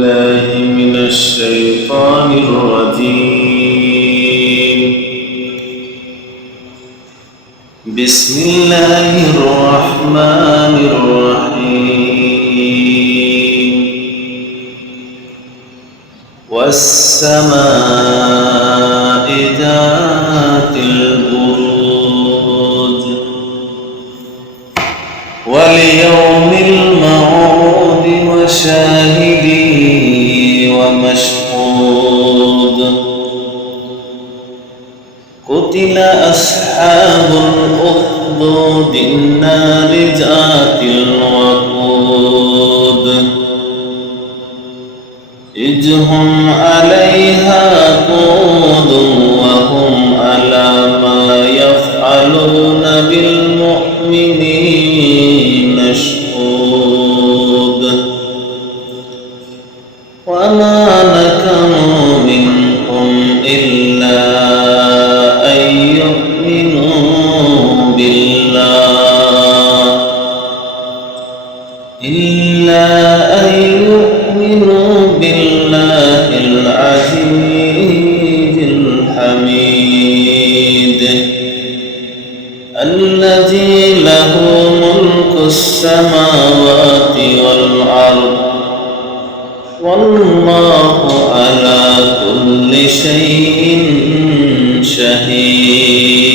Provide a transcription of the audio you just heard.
بالله من الشيطان الرجيم. بسم الله الرحمن الرحيم. والسماء ذات البروج واليوم الموعود وشاهد ومشهود. قتل أصحاب الأخدود النار ذات الوقود إذ هم عليها قعود وهم على ما يفعلون بالمؤمنين شهود. وما نكموا منهم إلا أن يؤمنوا بالله العزيز الحميد الذي له ملك السماوات والأرض والله على كل شيء شهيد.